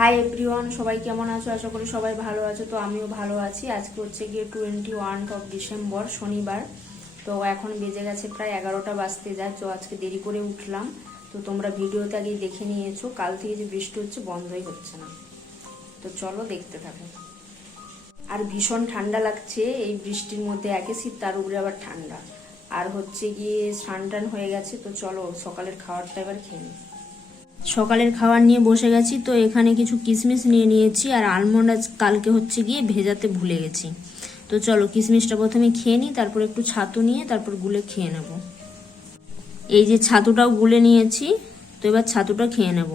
Hi everyone, সবাই কেমন আছো? আশা করি সবাই ভালো আছো। তো আমিও ভালো আছি। আজকে হচ্ছে গিয়ে 21 ডিসেম্বর, শনিবার। তো এখন বেজে গেছে প্রায় 11টা বাজতে যায়। তো আজকে দেরি করে উঠলাম। তো তোমরা ভিডিওতে আগে দেখে নিয়েছো, কাল থেকে যে বৃষ্টি হচ্ছে বন্ধই হচ্ছে না। তো চলো দেখতে থাকো। আর ভীষণ ঠান্ডা লাগছে এই বৃষ্টির মধ্যে, একে শীত তার উপরে আবার ঠান্ডা। আর হচ্ছে গিয়ে স্নান টান হয়ে গেছে। তো চলো সকালের খাবারটা এবার খেয়ে নিই। সকালের খাবার নিয়ে বসে গেছি। তো এখানে কিছু কিশমিশ নিয়ে নিয়েছি, আর আলমন্ড আজ কালকে হচ্ছে গিয়ে ভেজাতে ভুলে গেছি। তো চলো কিশমিশটা প্রথমে খেয়ে নিই, তারপর একটু ছাতু নিয়ে তারপর গুলে খেয়ে নেব। এই যে ছাতুটাও গুলে নিয়েছি, তো এবার ছাতুটা খেয়ে নেব।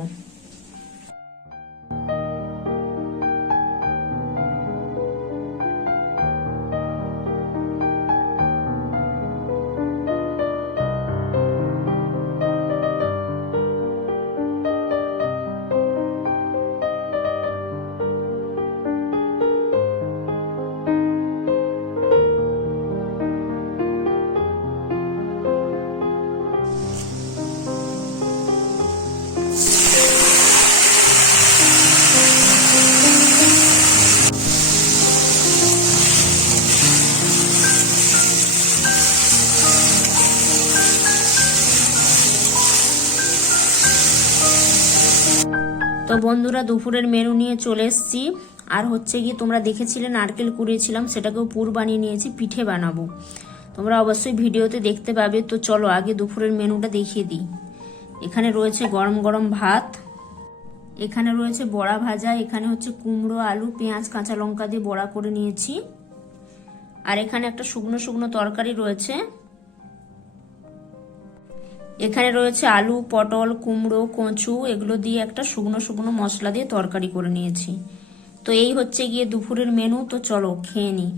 তো বন্ধুরা, দুপুরের মেনু নিয়ে চলে এসেছি। আর হচ্ছে গিয়ে তোমরা দেখেছিলে নারকেল কুড়িয়েছিলাম, সেটাকেও পুর বানিয়ে নিয়েছি, পিঠে বানাবো। তোমরা অবশ্যই ভিডিওতে দেখতে পাবে। তো চলো আগে দুপুরের মেনুটা দেখিয়ে দিই। এখানে রয়েছে গরম গরম ভাত, এখানে রয়েছে বড়া ভাজা, এখানে হচ্ছে কুমড়ো, আলু, পেঁয়াজ, কাঁচা লঙ্কা দিয়ে বড়া করে নিয়েছি। আর এখানে একটা শুকনো শুকনো তরকারি রয়েছে। এখানে রয়েছে আলু, পটল, কুমড়ো, কচু, এগুলো দিয়ে একটা শুকনো শুকনো মশলা দিয়ে তরকারি করে নিয়েছি। তো এই হচ্ছে গিয়ে দুপুরের মেনু। তো চলো খেয়ে নিই।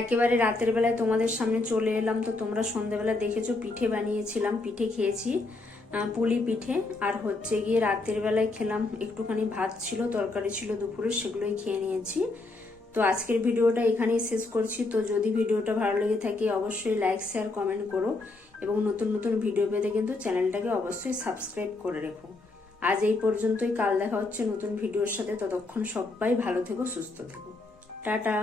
একেবারে রাতের বেলায় তোমাদের সামনে চলে এলাম। তো তোমরা সন্ধ্যেবেলা দেখেছো পিঠে বানিয়েছিলাম, পিঠে খেয়েছি, পুলি পিঠে। আর হচ্ছে গিয়ে রাতের বেলায় খেলাম একটুখানি ভাত ছিল, তরকারি ছিল দুপুরে, সেগুলোই খেয়ে নিয়েছি। তো আজকের ভিডিওটা এখানেই শেষ করছি। তো যদি ভিডিওটা ভালো লেগে থাকে অবশ্যই লাইক, শেয়ার, কমেন্ট করো, এবং নতুন নতুন ভিডিও পেতে কিন্তু চ্যানেলটাকে অবশ্যই সাবস্ক্রাইব করে রেখো। আজ এই পর্যন্তই, কাল দেখা হচ্ছে নতুন ভিডিওর সাথে। ততক্ষণ সবাই ভালো থেকো, সুস্থ থেকো। টাটা।